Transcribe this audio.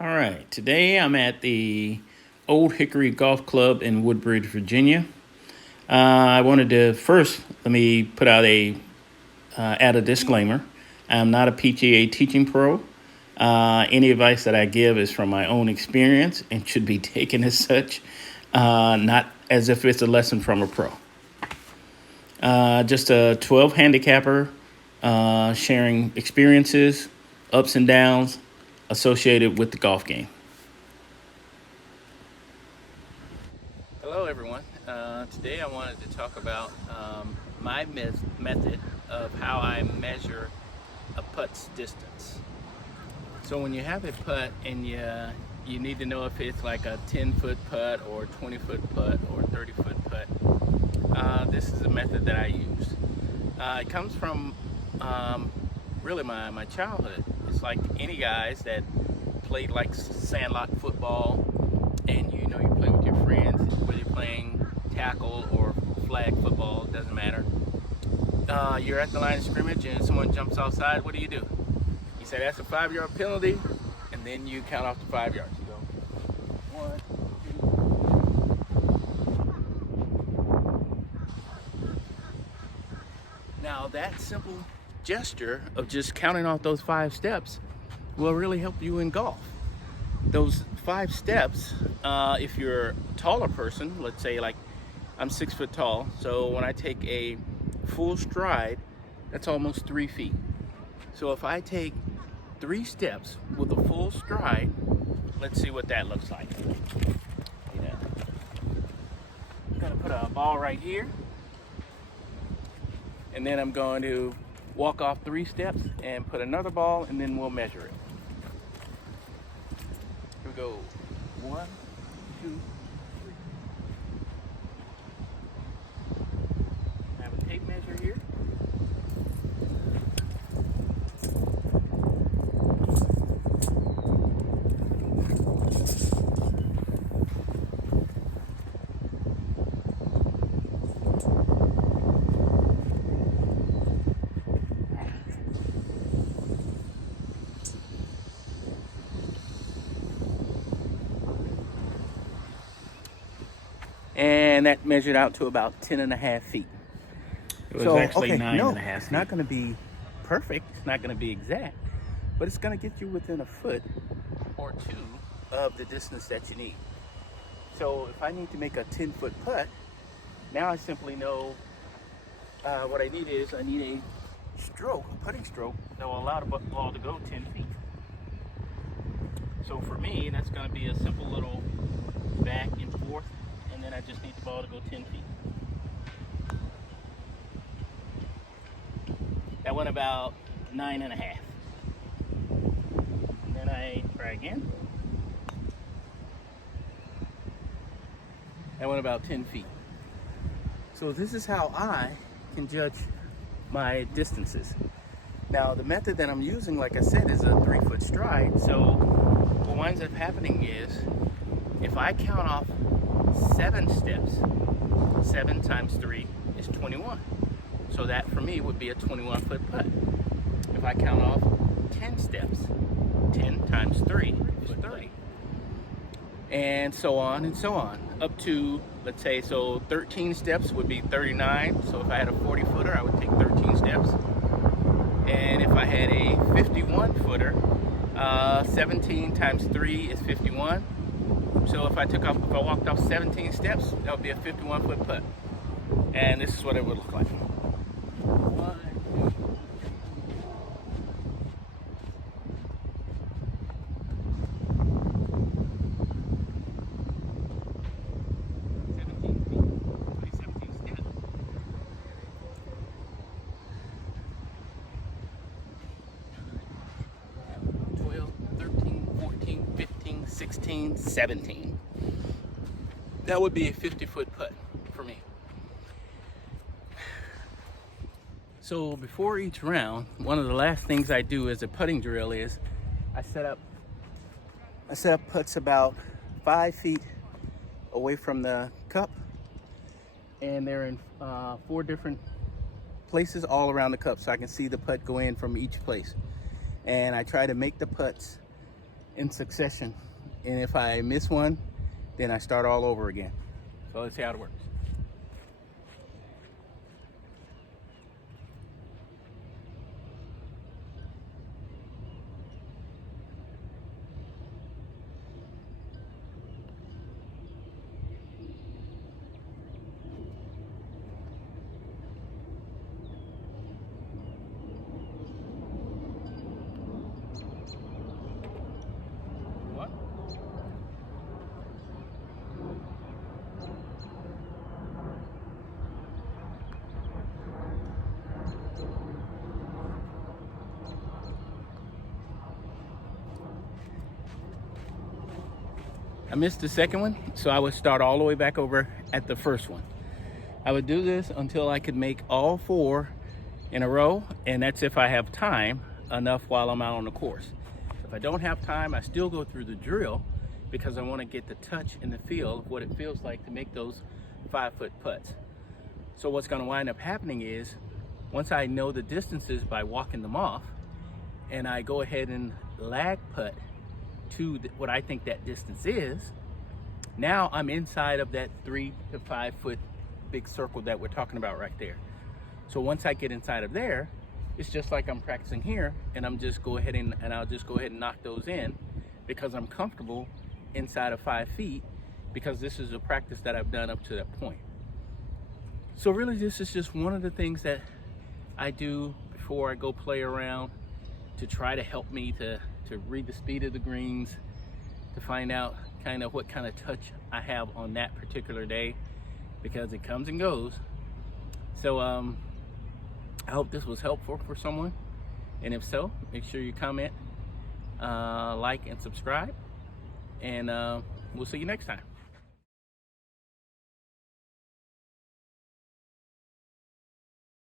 All right, today I'm at the Old Hickory Golf Club in Woodbridge, Virginia. I wanted to first let me put out a add a disclaimer. I'm not a PGA teaching pro. Any advice that I give is from my own experience and should be taken as such, not as if it's a lesson from a pro. Just a 12 handicapper sharing experiences, ups and downs associated with the golf game. Hello, everyone. Today I wanted to talk about my method of how I measure a putt's distance. So when you have a putt and you need to know if it's like a 10-foot putt or 20-foot putt or 30-foot putt, this is a method that I use. It comes from really my childhood. It's like any guys that played like sandlot football, and you play with your friends, whether you're playing tackle or flag football, it doesn't matter. You're at the line of scrimmage and someone jumps offside. What do? You say that's a 5-yard penalty, and then you count off the 5 yards. You go 1, 2. Now that simple gesture of just counting off those 5 steps will really help you in golf. Those 5 steps, if you're a taller person, let's say like I'm 6 foot tall, so when I take a full stride, that's almost 3 feet. So if I take 3 steps with a full stride, let's see what that looks like. Yeah. I'm gonna put a ball right here, and then I'm going to walk off 3 steps and put another ball, and then we'll measure it. Here we go. 1, 2, 3. I have a tape measure here. And that measured out to about 10.5 feet. It was actually okay, 9.5 feet. It's not going to be perfect. It's not going to be exact, but it's going to get you within a foot or 2 of the distance that you need. So if I need to make a 10-foot putt, now I simply know what I need is I need a putting stroke that will allow the ball to go 10 feet. So for me, that's going to be a simple little back and forth, and then I just need the ball to go 10 feet. That went about 9.5. And then I try again. That went about 10 feet. So this is how I can judge my distances. Now the method that I'm using, like I said, is a 3-foot stride. So what winds up happening is if I count off 7 steps, 7 times 3 is 21. So that for me would be a 21-foot putt. If I count off 10 steps, 10 times 3 is 30. And so on and so on. Up to, let's say, so 13 steps would be 39. So if I had a 40-footer, I would take 13 steps. And if I had a 51-footer, 17 times 3 is 51. So if I walked off 17 steps, that would be a 51-foot putt. And this is what it would look like. 1, 17 feet, 17 steps. 12, 13, 14, 15, 16, 17. That would be a 50-foot putt for me. So before each round, one of the last things I do as a putting drill is I set up putts about 5 feet away from the cup, and they're in 4 different places all around the cup, so I can see the putt go in from each place. And I try to make the putts in succession. And if I miss one, then I start all over again. So let's see how it works. What? I missed the second one, so I would start all the way back over at the first one. I would do this until I could make all 4 in a row, and that's if I have time enough while I'm out on the course. If I don't have time, I still go through the drill because I want to get the touch and the feel of what it feels like to make those 5-foot putts. So what's going to wind up happening is, once I know the distances by walking them off, and I go ahead and lag putt to what I think that distance is, now I'm inside of that 3 to 5 foot big circle that we're talking about right there. So once I get inside of there, it's just like I'm practicing here, and I'm just go ahead and I'll just go ahead and knock those in because I'm comfortable inside of 5 feet, because this is a practice that I've done up to that point. So really, this is just one of the things that I do before I go play around to try to help me to read the speed of the greens, to find out kind of what kind of touch I have on that particular day, because it comes and goes. So I hope this was helpful for someone, and if so, make sure you comment, like, and subscribe, and we'll see you next time.